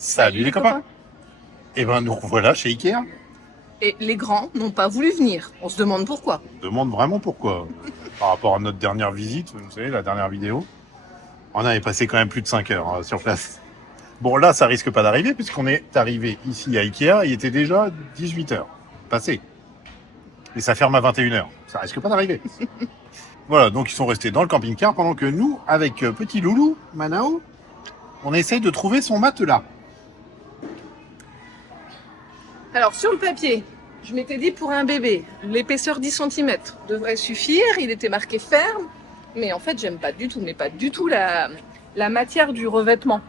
Salut les copains. Eh ben nous revoilà chez Ikea. Et les grands n'ont pas voulu venir. On se demande pourquoi. On demande vraiment pourquoi. Par rapport à notre dernière visite, vous savez, la dernière vidéo, on avait passé quand même plus de 5 heures sur place. Bon là, ça risque pas d'arriver puisqu'on est arrivé ici à Ikea, il était déjà 18 heures passé. Et ça ferme à 21 heures. Ça risque pas d'arriver. Voilà, donc ils sont restés dans le camping-car pendant que nous, avec petit loulou, Manao, on essaye de trouver son matelas. Alors sur le papier, je m'étais dit pour un bébé, l'épaisseur 10 cm devrait suffire. Il était marqué ferme. Mais en fait, j'aime pas du tout, mais pas du tout la matière du revêtement.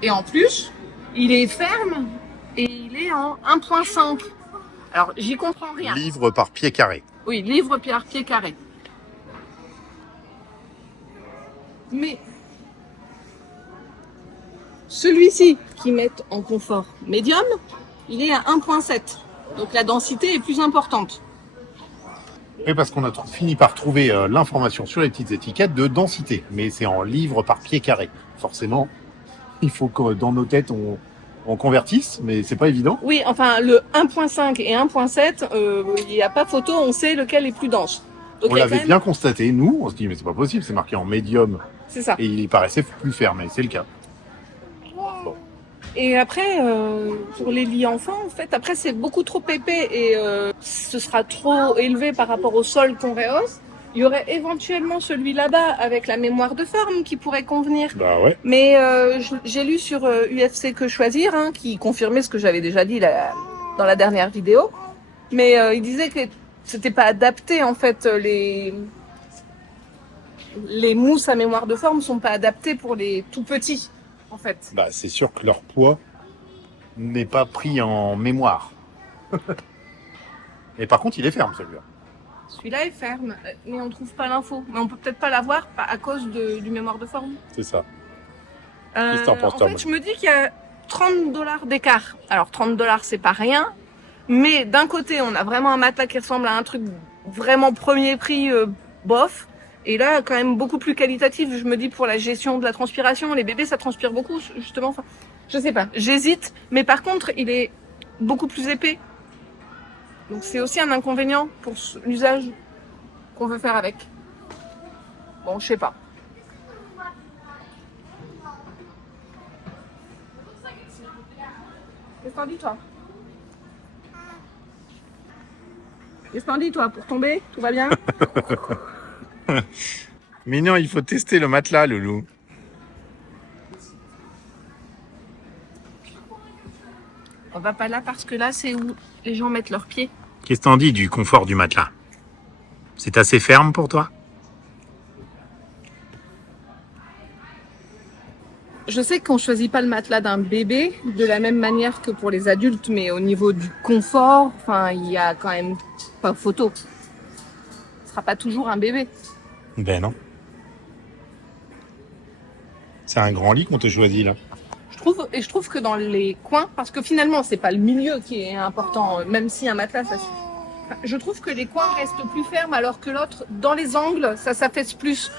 Et en plus, il est ferme et il est en 1.5. Alors, j'y comprends rien. Livre par pied carré. Oui, livre par pied carré. Mais celui-ci, qui met en confort médium, il est à 1.7. Donc la densité est plus importante. Oui, parce qu'on a fini par trouver l'information sur les petites étiquettes de densité. Mais c'est en livres par pied carré. Forcément, il faut que dans nos têtes, on convertisse, mais c'est pas évident. Oui, enfin, le 1.5 et 1.7, il n'y a pas photo, on sait lequel est plus dense. Donc, On l'avait bien constaté, nous. On se dit, mais c'est pas possible, c'est marqué en médium. C'est ça. Et il paraissait plus ferme, et c'est le cas. Bon. Et après, pour les lits enfants, en fait, après, c'est beaucoup trop épais et ce sera trop élevé par rapport au sol qu'on rehausse. Il y aurait éventuellement celui là-bas avec la mémoire de forme qui pourrait convenir. Bah ouais. Mais j'ai lu sur UFC Que Choisir, qui confirmait ce que j'avais déjà dit dans la dernière vidéo. Mais il disait que c'était pas adapté, en fait, les mousses à mémoire de forme sont pas adaptées pour les tout petits, en fait. Bah c'est sûr que leur poids n'est pas pris en mémoire. Et par contre, il est ferme, celui-là. Celui-là est ferme, mais on trouve pas l'info. Mais on peut peut-être pas l'avoir à cause du mémoire de forme. C'est ça. Qu'est-ce que t'en penses, En toi, fait, je me dis qu'il y a $30 d'écart. Alors, $30, c'est pas rien. Mais d'un côté, on a vraiment un matelas qui ressemble à un truc vraiment premier prix, bof. Et là, quand même beaucoup plus qualitatif. Je me dis pour la gestion de la transpiration, les bébés, ça transpire beaucoup, justement. Enfin, je sais pas. J'hésite. Mais par contre, il est beaucoup plus épais. Donc, c'est aussi un inconvénient pour l'usage qu'on veut faire avec. Bon, je sais pas. Qu'est-ce que t'en dis, toi? Qu'est-ce que t'en dis, toi? Pour tomber, tout va bien? Mais non, il faut tester le matelas, Loulou. On va pas là parce que là, c'est où les gens mettent leurs pieds. Qu'est-ce que t'en dis du confort du matelas? C'est assez ferme pour toi? Je sais qu'on choisit pas le matelas d'un bébé de la même manière que pour les adultes, mais au niveau du confort, enfin, il y a quand même pas photo. Ce sera pas toujours un bébé. Ben non. C'est un grand lit qu'on te choisit, là. Je trouve que dans les coins, parce que finalement, c'est pas le milieu qui est important, même si un matelas, ça suffit. Enfin, je trouve que les coins restent plus fermes alors que l'autre, dans les angles, ça s'affaisse plus.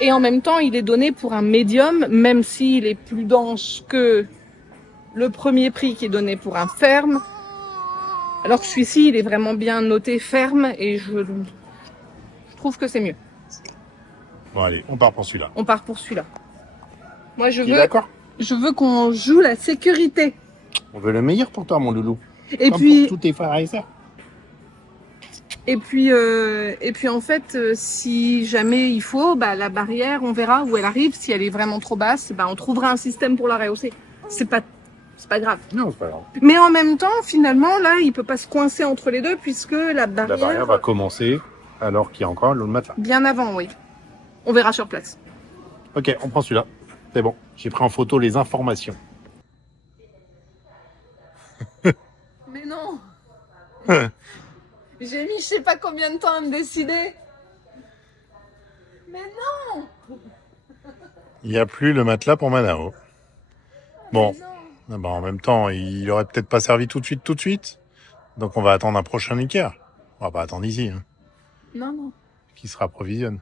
Et en même temps, il est donné pour un médium, même s'il est plus dense que le premier prix qui est donné pour un ferme. Alors que celui-ci, il est vraiment bien noté ferme et je trouve que c'est mieux. Bon, allez, on part pour celui-là. On part pour celui-là. Moi, Tu es d'accord? je veux qu'on joue la sécurité. On veut le meilleur pour toi, mon loulou. Et comme puis, pour tous tes frères et sœurs. et puis en fait, si jamais il faut, bah, la barrière, on verra où elle arrive. Si elle est vraiment trop basse, bah, on trouvera un système pour la rehausser. C'est pas grave. Non, c'est pas grave. Mais en même temps, finalement, là, il peut pas se coincer entre les deux puisque la barrière... La barrière va commencer alors qu'il y a encore le matelas. Bien avant, oui. On verra sur place. Ok, on prend celui-là. C'est bon, j'ai pris en photo les informations. Mais non. J'ai mis je sais pas combien de temps à me décider. Mais non. Il n'y a plus le matelas pour Manao. Bon, Mais non. ah bah, en même temps, il aurait peut-être pas servi tout de suite. Donc on va attendre un prochain Ikea. On va pas attendre ici, Non. qui se rapprovisionne.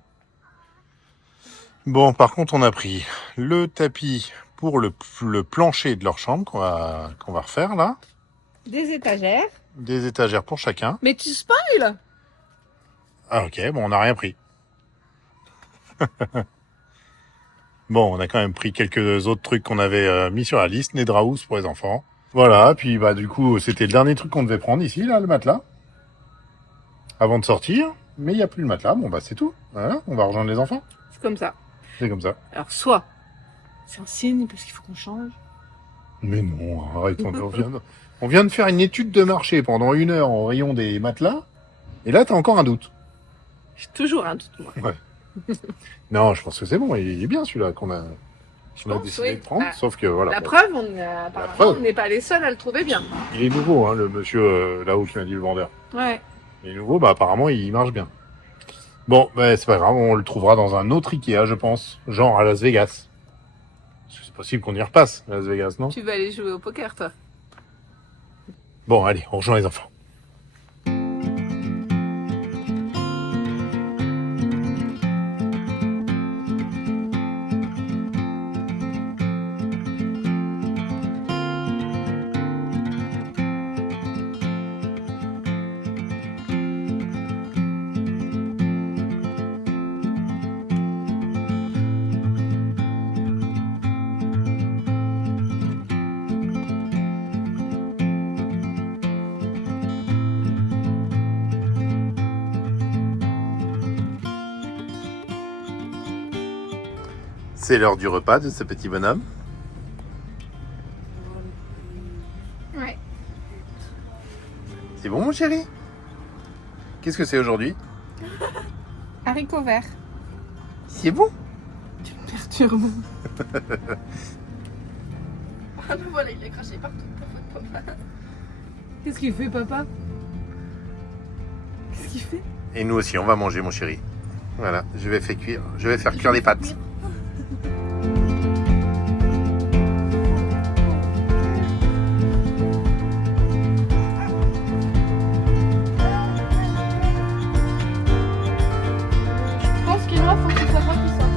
Bon, par contre, on a pris le tapis pour le plancher de leur chambre qu'on va refaire là. Des étagères. Des étagères pour chacun. Mais tu spoil. Ah ok, bon, on n'a rien pris. Bon, on a quand même pris quelques autres trucs qu'on avait mis sur la liste. Nedrahouse pour les enfants. Voilà, puis bah du coup, c'était le dernier truc qu'on devait prendre ici, là, le matelas. Avant de sortir. Mais il n'y a plus le matelas. Bon, bah c'est tout. Voilà, on va rejoindre les enfants. C'est comme ça. C'est comme ça. Alors soit c'est un signe parce qu'il faut qu'on change. Mais non, arrête, on vient de faire une étude de marché pendant 1 heure au rayon des matelas. Et là, t'as encore un doute. J'ai toujours un doute, moi. Ouais. Non, je pense que c'est bon. Il est bien celui-là qu'on a pense, décidé oui. de prendre. Bah, Sauf que voilà. La bon, preuve, preuve. on n'est pas les seuls à le trouver bien. il est nouveau, hein, le monsieur là-haut qui m'a dit le vendeur. Ouais. Il est nouveau, bah apparemment il marche bien. Bon, bah, c'est pas grave, on le trouvera dans un autre Ikea, je pense. Genre à Las Vegas. Parce que c'est possible qu'on y repasse, à Las Vegas, non? Tu vas aller jouer au poker, toi. Bon, allez, on rejoint les enfants. C'est l'heure du repas de ce petit bonhomme. Ouais. C'est bon, mon chéri? Qu'est-ce que c'est aujourd'hui? Haricots verts. C'est bon? Tu me perturbes. Ah ben voilà, il a craché partout. Papa. Qu'est-ce qu'il fait, papa? Qu'est-ce qu'il fait? Et nous aussi, on va manger, mon chéri. Voilà, je vais faire cuire les pâtes. Je pense qu'il faut que ce soit moi qui sorte.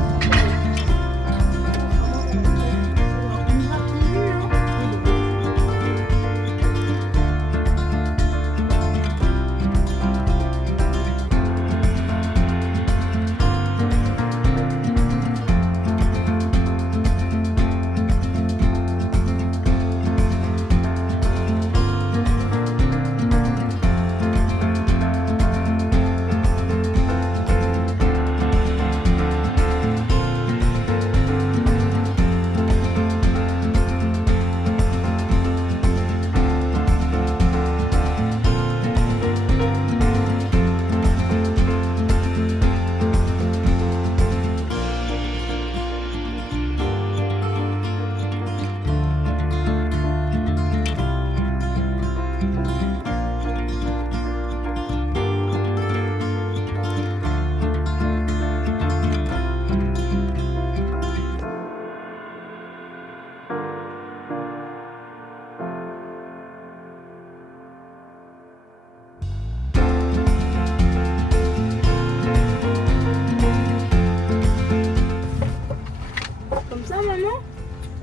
Comme ça, maman?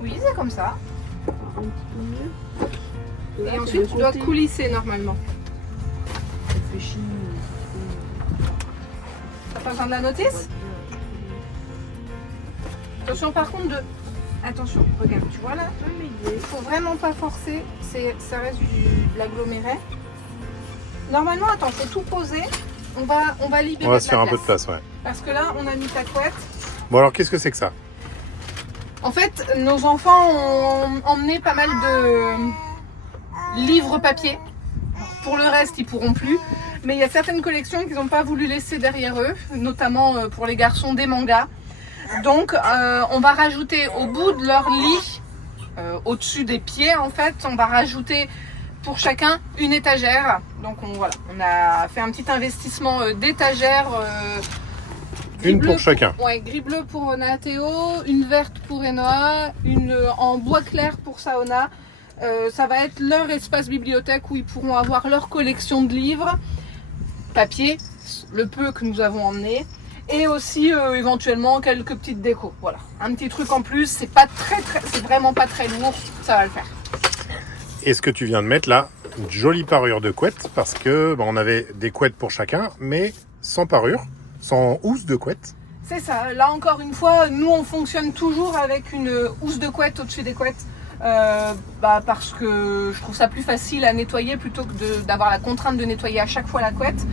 Oui, c'est comme ça. Et ensuite, tu dois coulisser normalement. T'as pas besoin de la notice? Attention par contre de... Attention, regarde, tu vois là? Il faut vraiment pas forcer, ça reste de l'aggloméré. Normalement, attends, faut tout poser. On va libérer On va se de la faire un peu de place, ouais. Parce que là, on a mis ta couette. Bon, alors, qu'est-ce que c'est que ça? En fait, nos enfants ont emmené pas mal de livres papier. Pour le reste, ils pourront plus. Mais il y a certaines collections qu'ils n'ont pas voulu laisser derrière eux, notamment pour les garçons des mangas. Donc, on va rajouter au bout de leur lit, au-dessus des pieds en fait, on va rajouter pour chacun une étagère. Donc, on a fait un petit investissement d'étagère. Une pour chacun. Ouais, gris bleu pour Nathéo, une verte pour Enoa, une en bois clair pour Saona. Ça va être leur espace bibliothèque où ils pourront avoir leur collection de livres, papier, le peu que nous avons emmené. Et aussi éventuellement quelques petites décos. Voilà, un petit truc en plus. C'est pas c'est vraiment pas très lourd. Ça va le faire. Et ce que tu viens de mettre là, une jolie parure de couette, parce que on avait des couettes pour chacun, mais sans parure, sans housse de couette. C'est ça. Là encore une fois, nous on fonctionne toujours avec une housse de couette au-dessus des couettes. Parce que je trouve ça plus facile à nettoyer plutôt que d'avoir la contrainte de nettoyer à chaque fois la couette.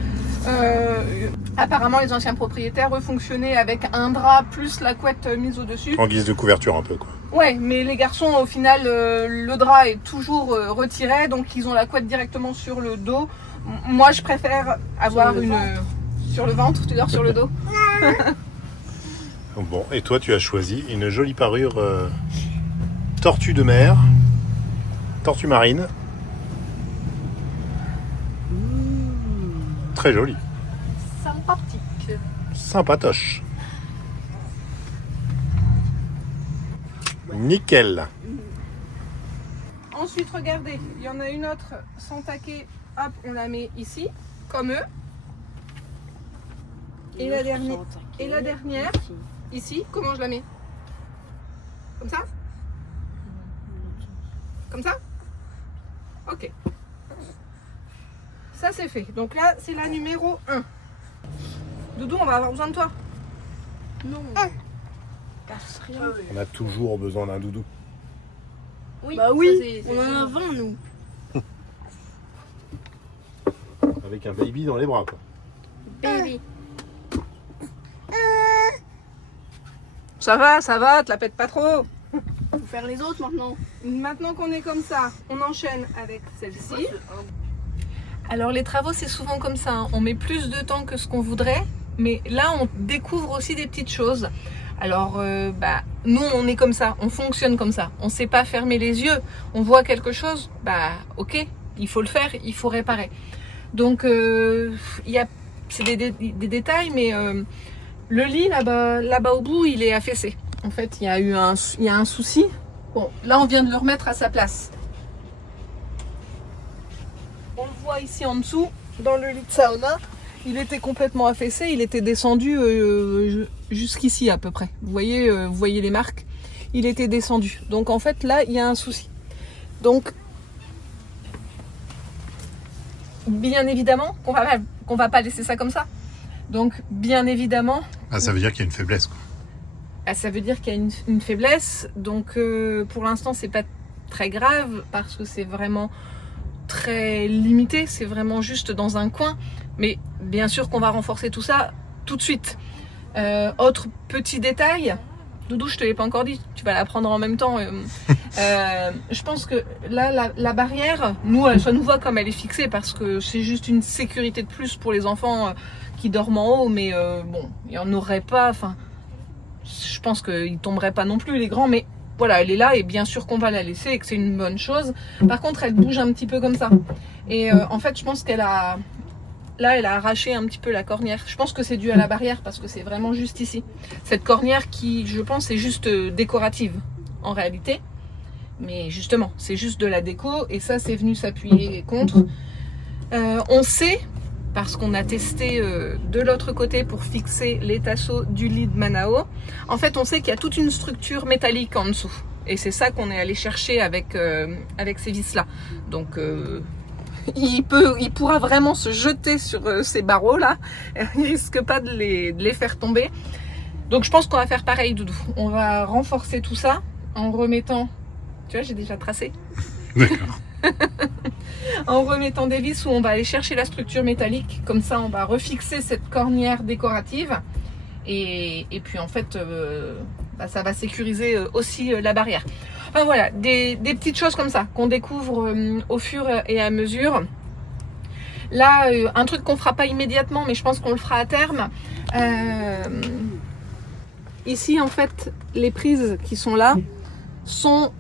Apparemment les anciens propriétaires eux fonctionnaient avec un drap plus la couette mise au-dessus. En guise de couverture un peu quoi. Ouais, mais les garçons au final le drap est toujours retiré, donc ils ont la couette directement sur le dos. Moi je préfère avoir sur le ventre, tu veux dire sur le dos. Bon, et toi tu as choisi une jolie parure tortue de mer, tortue marine. Très jolie. Sympathique. Sympatoche. Nickel. Ensuite, regardez, il y en a une autre sans taquet. Hop, on la met ici, comme eux. Et la dernière, ici, comment je la mets? Comme ça? Comme ça? Ok. Ça c'est fait. Donc là, c'est la numéro 1. Doudou, on va avoir besoin de toi. Non. Casse rien. On a toujours besoin d'un doudou. Oui, bah oui, on en a 20 nous. Avec un baby dans les bras quoi. Baby. Ça va, te la pète pas trop. Faut faire les autres maintenant. Maintenant qu'on est comme ça, on enchaîne avec celle-ci. Alors les travaux c'est souvent comme ça, hein. On met plus de temps que ce qu'on voudrait, mais là on découvre aussi des petites choses. Alors nous on est comme ça, on fonctionne comme ça, on sait pas fermer les yeux, on voit quelque chose, ok, il faut le faire, il faut réparer. Donc c'est des détails, mais le lit là-bas au bout il est affaissé. En fait il y a un souci. Bon, là on vient de le remettre à sa place. On le voit ici en dessous, dans le lit de sauna, il était complètement affaissé, il était descendu jusqu'ici à peu près. Vous voyez les marques, il était descendu. Donc en fait là, il y a un souci. Donc, bien évidemment qu'on va pas laisser ça comme ça. Donc bien évidemment... Ça veut dire qu'il y a une faiblesse quoi. Ça veut dire qu'il y a une faiblesse. Donc pour l'instant, c'est pas très grave parce que c'est vraiment très limité, c'est vraiment juste dans un coin, mais bien sûr qu'on va renforcer tout ça tout de suite. Autre petit détail, Doudou, je te l'ai pas encore dit, tu vas l'apprendre en même temps. Je pense que là, la barrière, ça nous va comme elle est fixée parce que c'est juste une sécurité de plus pour les enfants qui dorment en haut, mais bon, il n'y en aurait pas, enfin, je pense qu'ils tomberaient pas non plus les grands, mais voilà, elle est là et bien sûr qu'on va la laisser et que c'est une bonne chose. Par contre, elle bouge un petit peu comme ça. Et en fait, je pense qu'elle a... Là, elle a arraché un petit peu la cornière. Je pense que c'est dû à la barrière parce que c'est vraiment juste ici. Cette cornière qui, je pense, est juste décorative en réalité. Mais justement, c'est juste de la déco et ça, c'est venu s'appuyer contre. On sait, parce qu'on a testé de l'autre côté pour fixer les tasseaux du lit de Manao. En fait, on sait qu'il y a toute une structure métallique en dessous. Et c'est ça qu'on est allé chercher avec ces vis-là. Donc, il pourra vraiment se jeter sur ces barreaux-là. Il risque pas de les faire tomber. Donc, je pense qu'on va faire pareil, Doudou. On va renforcer tout ça en remettant... Tu vois, j'ai déjà tracé. D'accord. En remettant des vis où on va aller chercher la structure métallique. Comme ça, on va refixer cette cornière décorative. Et puis, en fait, ça va sécuriser aussi la barrière. Enfin, voilà, des petites choses comme ça qu'on découvre au fur et à mesure. Là, un truc qu'on fera pas immédiatement, mais je pense qu'on le fera à terme. Ici, en fait, les prises qui sont là sont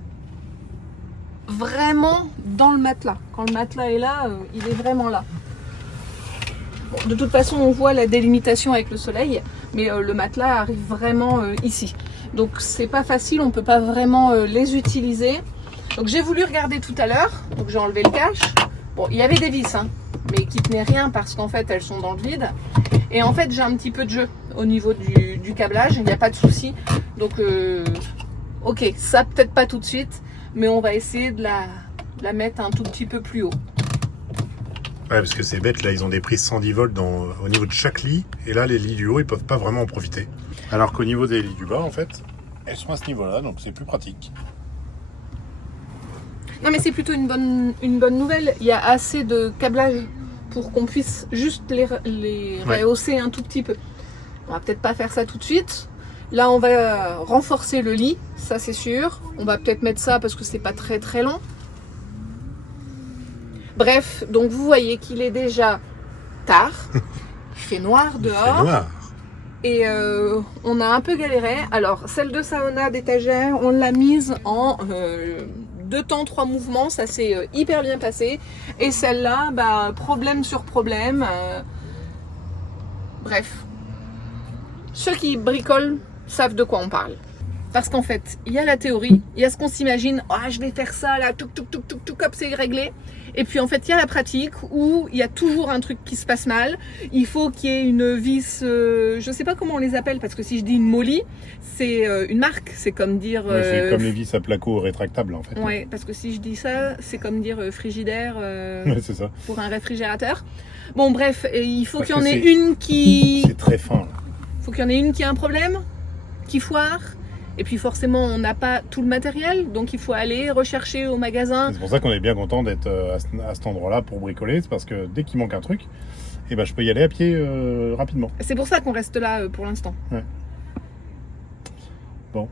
vraiment dans le matelas. Quand le matelas est là, il est vraiment là. Bon, de toute façon, on voit la délimitation avec le soleil, mais le matelas arrive vraiment ici. Donc c'est pas facile, on peut pas vraiment les utiliser. Donc j'ai voulu regarder tout à l'heure, donc j'ai enlevé le cache. Bon, il y avait des vis, hein, mais qui tenaient rien parce qu'en fait elles sont dans le vide. Et en fait j'ai un petit peu de jeu au niveau du câblage, il n'y a pas de souci. Donc, ok, ça peut-être pas tout de suite, mais on va essayer de la mettre un tout petit peu plus haut. Ouais, parce que c'est bête, là, ils ont des prises 110 volts au niveau de chaque lit, et là, les lits du haut, ils peuvent pas vraiment en profiter. Alors qu'au niveau des lits du bas, en fait, elles sont à ce niveau-là, donc c'est plus pratique. Non, mais c'est plutôt une bonne nouvelle. Il y a assez de câblage pour qu'on puisse juste les rehausser un tout petit peu. On va peut-être pas faire ça tout de suite. Là, on va renforcer le lit, ça c'est sûr. On va peut-être mettre ça parce que c'est pas très très long. Bref, donc vous voyez qu'il est déjà tard. Il fait noir dehors. Il fait noir. Et on a un peu galéré. Alors, celle de sauna d'étagère, on l'a mise en 2 temps, 3 mouvements. Ça s'est hyper bien passé. Et celle-là, bah, problème sur problème. Bref. Ceux qui bricolent savent de quoi on parle. Parce qu'en fait, il y a la théorie, il y a ce qu'on s'imagine, ah, je vais faire ça, là, tout, hop, c'est réglé. Et puis en fait, il y a la pratique où il y a toujours un truc qui se passe mal. Il faut qu'il y ait une vis, je sais pas comment on les appelle, parce que si je dis une molly, c'est une marque, c'est comme dire... c'est comme les vis à placo rétractables, en fait. Ouais, parce que si je dis ça, c'est comme dire frigidaire Ouais, c'est ça. pour un réfrigérateur. Bon, bref, et il faut Parce qu'il y en que ait une qui... C'est très fin, là. Faut qu'il y en ait une qui a un problème, qui foire. Et puis forcément, on n'a pas tout le matériel, donc il faut aller rechercher au magasin. C'est pour ça qu'on est bien content d'être à cet endroit-là pour bricoler, c'est parce que dès qu'il manque un truc, eh ben, je peux y aller à pied rapidement. C'est pour ça qu'on reste là pour l'instant. Ouais. Bon.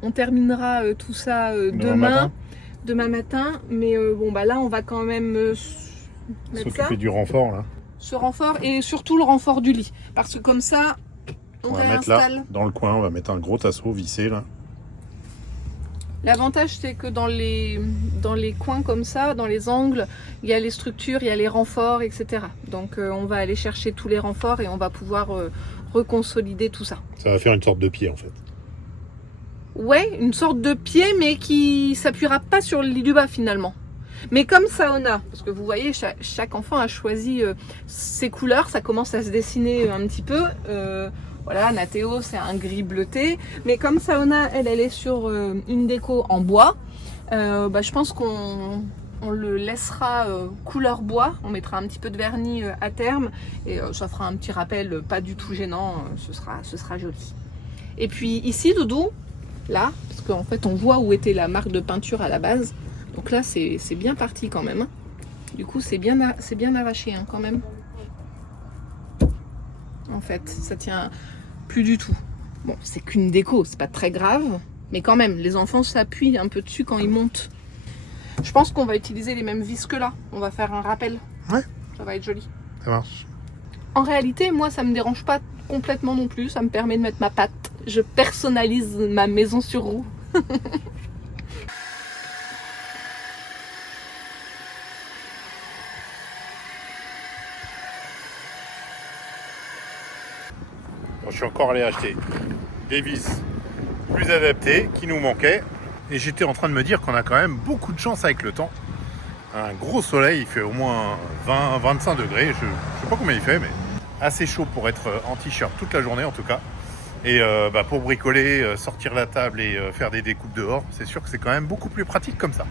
On terminera tout ça demain matin. Mais bon, bah là, on va quand même mettre ça. S'occuper du renfort, là. Ce renfort et surtout le renfort du lit. Parce que comme ça, on va mettre là, réinstalle. dans le coin, on va mettre un gros tasseau vissé, là. L'avantage, c'est que dans les coins comme ça, dans les angles, il y a les structures, il y a les renforts, etc. Donc on va aller chercher tous les renforts et on va pouvoir reconsolider tout ça. Ça va faire une sorte de pied, en fait. Ouais, une sorte de pied, mais qui s'appuiera pas sur le lit du bas finalement. Mais comme sauna, parce que vous voyez, chaque enfant a choisi ses couleurs, ça commence à se dessiner un petit peu. Voilà, Nathéo, c'est un gris bleuté. Mais comme sauna, elle est sur une déco en bois, bah, je pense qu'on le laissera couleur bois. On mettra un petit peu de vernis à terme et ça fera un petit rappel pas du tout gênant. Ce sera joli. Et puis ici, Doudou, là, parce qu'en fait, on voit où était la marque de peinture à la base. Donc là, c'est bien parti quand même. Du coup, c'est bien arraché hein, quand même. En fait, ça tient plus du tout. Bon, c'est qu'une déco, c'est pas très grave. Mais quand même, les enfants s'appuient un peu dessus quand ils montent. Je pense qu'on va utiliser les mêmes vis que là. On va faire un rappel. Ouais. Ça va être joli. Ça marche. En réalité, moi, ça me dérange pas complètement non plus. Ça me permet de mettre ma patte. Je personnalise ma maison sur roue. Bon, je suis encore allé acheter des vis plus adaptées qui nous manquaient. Et j'étais en train de me dire qu'on a quand même beaucoup de chance avec le temps. Un gros soleil, il fait au moins 20-25 degrés. Je sais pas combien il fait, mais assez chaud pour être en t-shirt toute la journée en tout cas. Et pour bricoler, sortir la table et faire des découpes dehors, c'est sûr que c'est quand même beaucoup plus pratique comme ça.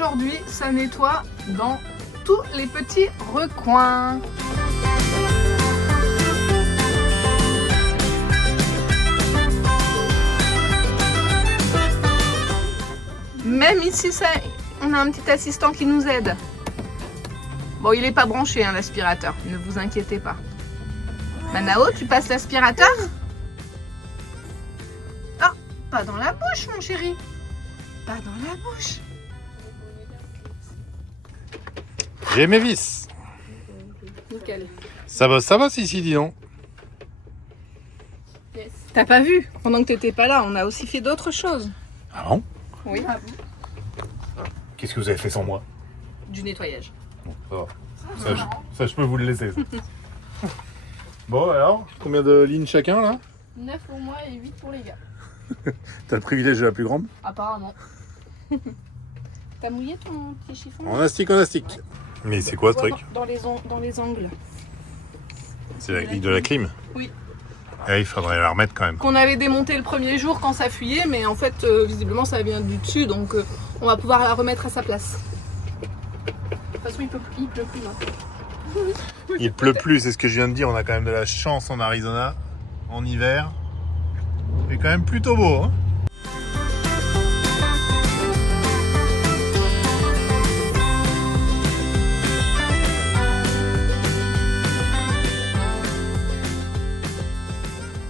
aujourd'hui, ça nettoie dans tous les petits recoins. Même ici, ça, on a un petit assistant qui nous aide. Bon, il n'est pas branché, hein, l'aspirateur, ne vous inquiétez pas. Manao, tu passes l'aspirateur? Ah, pas dans la bouche, mon chéri. Pas dans la bouche. J'ai mes vis. Nickel. Ça va, si, dis donc. Yes. T'as pas vu? Pendant que t'étais pas là, on a aussi fait d'autres choses. Ah bon? Oui. Qu'est-ce que vous avez fait sans moi? Du nettoyage. Bon, ça va. Ça, je peux vous le laisser. Ça. Bon, alors, combien de lignes chacun, là? 9 pour moi et 8 pour les gars. T'as le privilège de la plus grande? Apparemment. T'as mouillé ton petit chiffon? En astique. Mais c'est quoi ce truc? Dans les angles. C'est la grille de la clim? Oui. Ah, il faudrait la remettre quand même. Qu'on avait démonté le premier jour quand ça fuyait, mais en fait, visiblement, ça vient du dessus, donc on va pouvoir la remettre à sa place. De toute façon, il pleut plus maintenant. Il pleut plus, c'est ce que je viens de dire. On a quand même de la chance en Arizona, en hiver. C'est quand même plutôt beau, hein?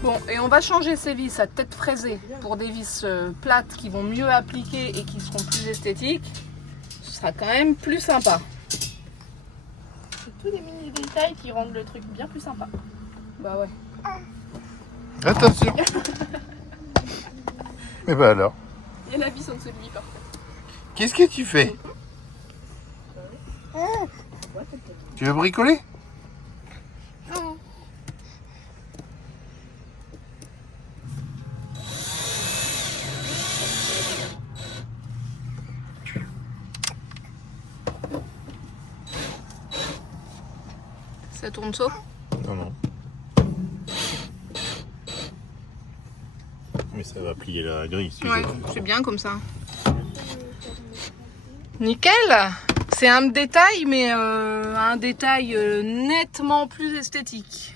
Bon, et on va changer ces vis à tête fraisée pour des vis plates qui vont mieux appliquer et qui seront plus esthétiques. Ce sera quand même plus sympa. C'est tous des mini détails qui rendent le truc bien plus sympa. Bah ouais. Attention. Et bah alors, Il y a la vis en dessous de lui par contre. qu'est-ce que tu fais? Tu veux bricoler? Ça tourne saut. Non. Mais ça va plier la grille. Si Ouais, c'est bien comme ça. Nickel. C'est un détail, mais un détail nettement plus esthétique.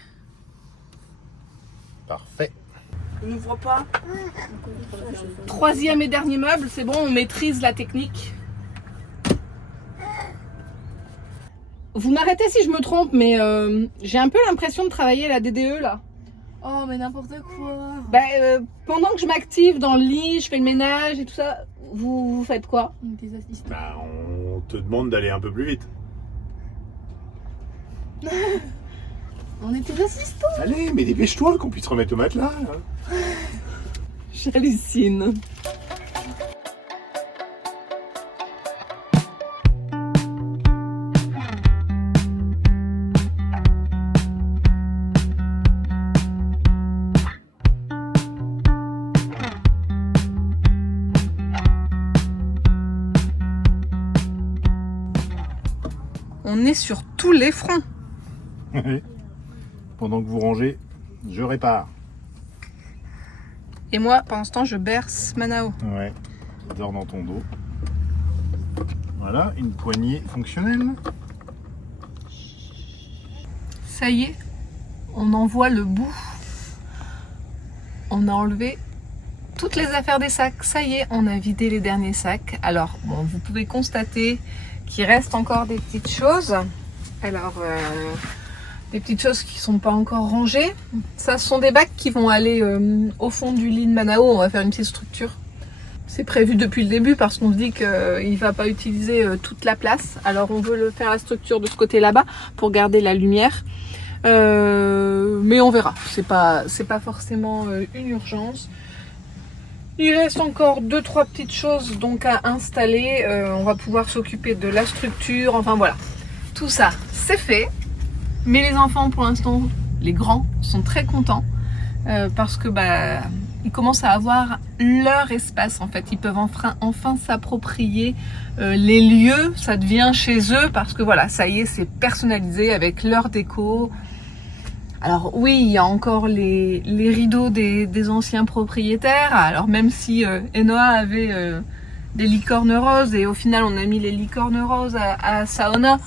Parfait. On n'ouvre pas. Troisième et dernier meuble, c'est bon, on maîtrise la technique. Vous m'arrêtez si je me trompe, mais j'ai un peu l'impression de travailler la DDE là. Oh, mais n'importe quoi. Pendant que je m'active dans le lit, je fais le ménage et tout ça, vous faites quoi? On est des assistants. Bah, on te demande d'aller un peu plus vite. On est tes assistants. Allez, mais dépêche-toi qu'on puisse remettre au matelas. Hein. J'hallucine. On est sur tous les fronts. Pendant que vous rangez, je répare. Et moi, pendant ce temps, je berce Manao. Ouais, qui dort dans ton dos. Voilà, une poignée fonctionnelle. Ça y est, on en voit le bout. On a enlevé toutes les affaires des sacs. Ça y est, on a vidé les derniers sacs. Alors, bon, vous pouvez constater qu'il reste encore des petites choses. Alors, des petites choses qui sont pas encore rangées. Ça, ce sont des bacs qui vont aller au fond du lit de Manao. On va faire une petite structure. C'est prévu depuis le début parce qu'on se dit qu'il ne va pas utiliser toute la place. Alors, on veut faire la structure de ce côté là-bas pour garder la lumière. Mais on verra. C'est pas forcément une urgence. Il reste encore 2-3 petites choses donc à installer. On va pouvoir s'occuper de la structure. Enfin voilà, tout ça c'est fait. Mais les enfants pour l'instant, les grands sont très contents parce que ils commencent à avoir leur espace en fait. Ils peuvent enfin s'approprier les lieux. Ça devient chez eux parce que voilà, ça y est, c'est personnalisé avec leur déco. Alors oui, il y a encore les rideaux des anciens propriétaires. Alors même si Enoa avait des licornes roses et au final on a mis les licornes roses à Saona.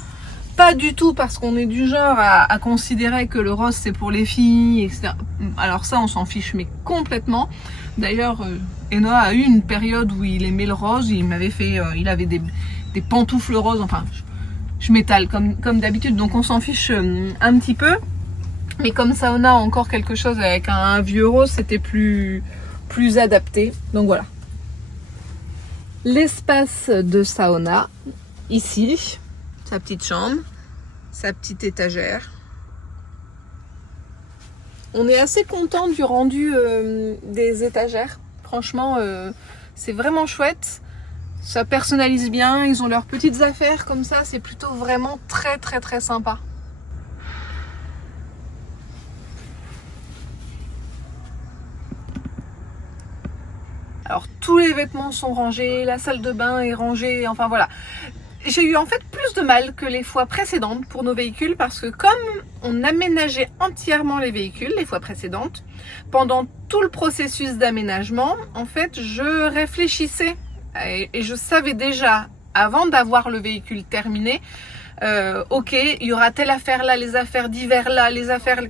Pas du tout parce qu'on est du genre à considérer que le rose c'est pour les filles, etc. Alors ça on s'en fiche mais complètement. D'ailleurs Enoa a eu une période où il aimait le rose, il m'avait fait, il avait des pantoufles roses, enfin je m'étale comme d'habitude donc on s'en fiche un petit peu. Mais comme Saona a encore quelque chose avec un vieux rose, c'était plus adapté. Donc voilà. L'espace de Saona, ici, sa petite chambre, sa petite étagère. On est assez content du rendu des étagères. Franchement, c'est vraiment chouette. Ça personnalise bien, ils ont leurs petites affaires comme ça, c'est plutôt vraiment très très très sympa. Alors tous les vêtements sont rangés, la salle de bain est rangée, enfin voilà. J'ai eu en fait plus de mal que les fois précédentes pour nos véhicules parce que comme on aménageait entièrement les véhicules les fois précédentes, pendant tout le processus d'aménagement, en fait je réfléchissais et je savais déjà avant d'avoir le véhicule terminé, ok, il y aura telle affaire là, les affaires d'hiver là, les affaires...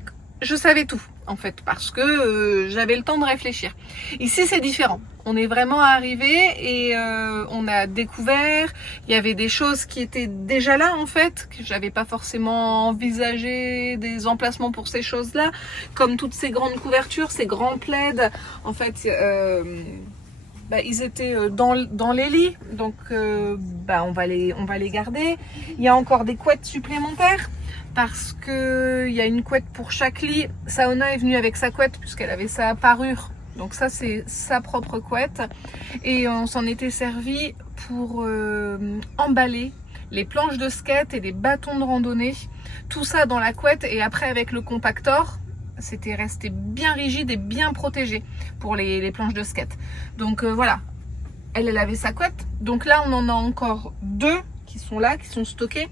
Je savais tout en fait parce que j'avais le temps de réfléchir. Ici c'est différent. On est vraiment arrivé et on a découvert, il y avait des choses qui étaient déjà là en fait, que j'avais pas forcément envisagé, des emplacements pour ces choses-là, comme toutes ces grandes couvertures, ces grands plaids, en fait ils étaient dans les lits, donc on va les garder. Il y a encore des couettes supplémentaires parce que il y a une couette pour chaque lit. Saona est venue avec sa couette puisqu'elle avait sa parure. Donc ça c'est sa propre couette et on s'en était servi pour emballer les planches de skate et les bâtons de randonnée, tout ça dans la couette et après avec le compactor c'était resté bien rigide et bien protégé pour les planches de skate. Donc voilà, elle avait sa couette, donc là on en a encore deux qui sont là, qui sont stockés.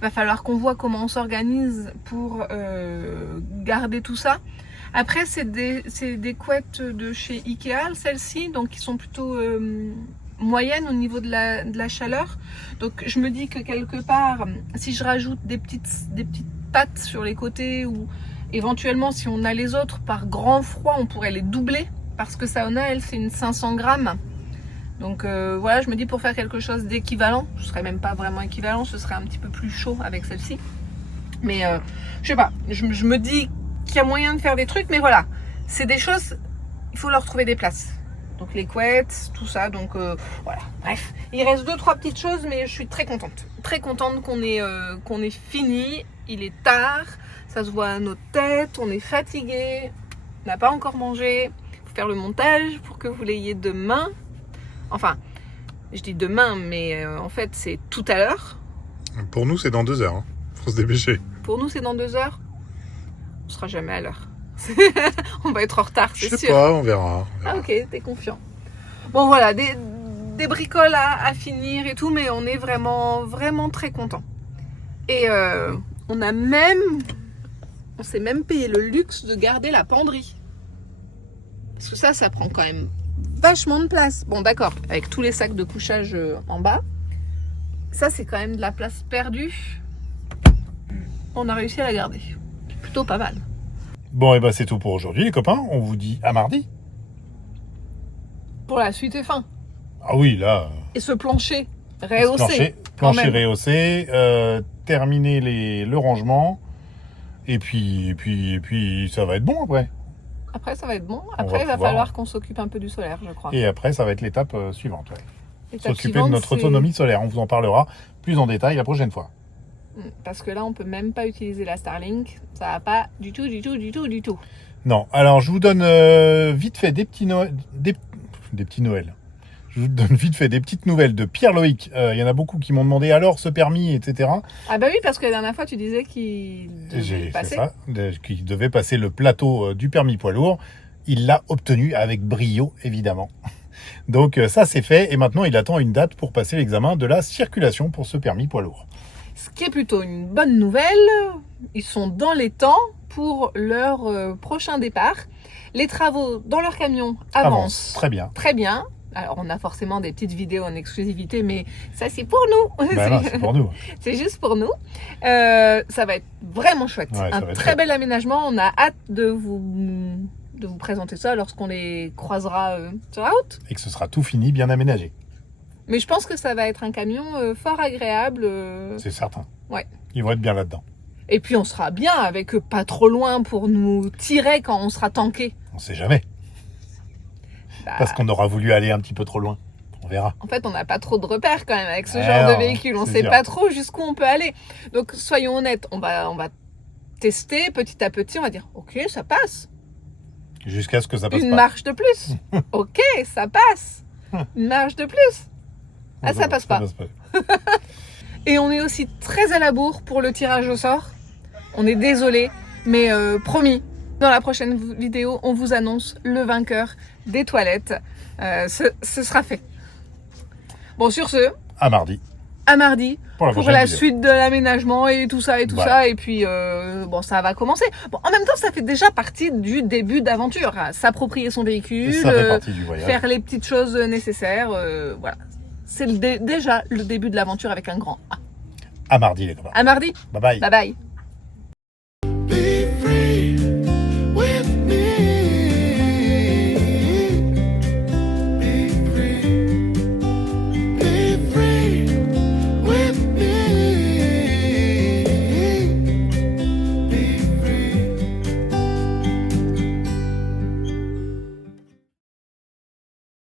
Va falloir qu'on voit comment on s'organise pour garder tout ça. Après, c'est des couettes de chez Ikea, celles-ci, donc qui sont plutôt moyennes au niveau de la chaleur. Donc je me dis que quelque part, si je rajoute des petites pattes sur les côtés ou éventuellement si on a les autres par grand froid, on pourrait les doubler parce que Saona, elle, c'est une 500 grammes. Donc voilà, je me dis pour faire quelque chose d'équivalent, ce serait même pas vraiment équivalent, ce serait un petit peu plus chaud avec celle-ci. Mais je sais pas, je me dis qu'il y a moyen de faire des trucs, mais voilà, c'est des choses, il faut leur trouver des places. Donc les couettes, tout ça, donc voilà, bref. Il reste 2-3 petites choses, mais je suis très contente qu'on ait fini. Il est tard, ça se voit à notre tête, on est fatigué, on n'a pas encore mangé. Il faut faire le montage pour que vous l'ayez demain. Enfin, je dis demain, mais en fait c'est tout à l'heure. Pour nous c'est dans 2 heures, hein. Faut se dépêcher. Pour nous c'est dans 2 heures. On sera jamais à l'heure. On va être en retard, c'est sûr. Je sais pas, on verra. Ah ok, t'es confiant. Bon voilà, des bricoles à finir et tout, mais on est vraiment très content. Et on s'est même payé le luxe de garder la penderie. Parce que ça prend quand même vachement de place. Bon d'accord, avec tous les sacs de couchage en bas, ça c'est quand même de la place perdue. On a réussi à la garder. C'est plutôt pas mal. Bon, et ben c'est tout pour aujourd'hui les copains, on vous dit à mardi. Pour la suite et fin. Ah oui, là... Et ce plancher rehaussé. Plancher rehaussé, terminer le rangement, et puis ça va être bon après. Après ça va être bon, après il va falloir qu'on s'occupe un peu du solaire, je crois. Et après ça va être l'étape suivante, ouais. L'étape S'occuper de notre autonomie solaire, on vous en parlera plus en détail la prochaine fois. Parce que là on peut même pas utiliser la Starlink, ça va pas du tout. Non, alors je vous donne vite fait des petits Noël. Je vous donne vite fait des petites nouvelles de Pierre-Loïc. Il y en a beaucoup qui m'ont demandé alors ce permis, etc. Ah bah oui, parce que la dernière fois tu disais qu'il devait passer. C'est ça, qu'il devait passer le plateau du permis poids lourd. Il l'a obtenu avec brio, évidemment. Donc ça c'est fait et maintenant il attend une date pour passer l'examen de la circulation pour ce permis poids lourd. Ce qui est plutôt une bonne nouvelle, ils sont dans les temps pour leur prochain départ. Les travaux dans leur camion avancent très bien. Très bien. Alors, on a forcément des petites vidéos en exclusivité, mais ça, c'est pour nous. Bah non, c'est pour nous. C'est juste pour nous. Ça va être vraiment chouette. Ouais, ça Un va être très chouette. bel aménagement. On a hâte de vous présenter ça lorsqu'on les croisera sur la route. Et que ce sera tout fini, bien aménagé. Mais je pense que ça va être un camion fort agréable. C'est certain. Ouais. Ils vont être bien là-dedans. Et puis, on sera bien avec eux pas trop loin pour nous tirer quand on sera tanké. On sait jamais. Bah, Parce qu'on aura voulu aller un petit peu trop loin. On verra. En fait, on n'a pas trop de repères quand même avec ce Ouais, genre de non, véhicule. On c'est sait sûr. pas trop jusqu'où on peut aller. Donc, soyons honnêtes, on va tester petit à petit. On va dire, ok, ça passe. Jusqu'à ce que ça passe Une pas. marche de plus. Ok, ça passe. Une marche de plus. Ah, ça passe pas. Et on est aussi très à la bourre pour le tirage au sort. On est désolé, mais promis, dans la prochaine vidéo, on vous annonce le vainqueur des toilettes. Ce sera fait. Bon, sur ce, À mardi. à mardi Pour la pour prochaine la vidéo. suite de l'aménagement et tout ça Voilà. ça. Et puis, bon, ça va commencer. Bon, en même temps, ça fait déjà partie du début d'aventure. S'approprier son véhicule, Ça fait partie du voyage. faire les petites choses nécessaires. Voilà. C'est déjà le début de l'aventure avec un grand A. À mardi, les copains. À mardi. Bye bye. Bye bye.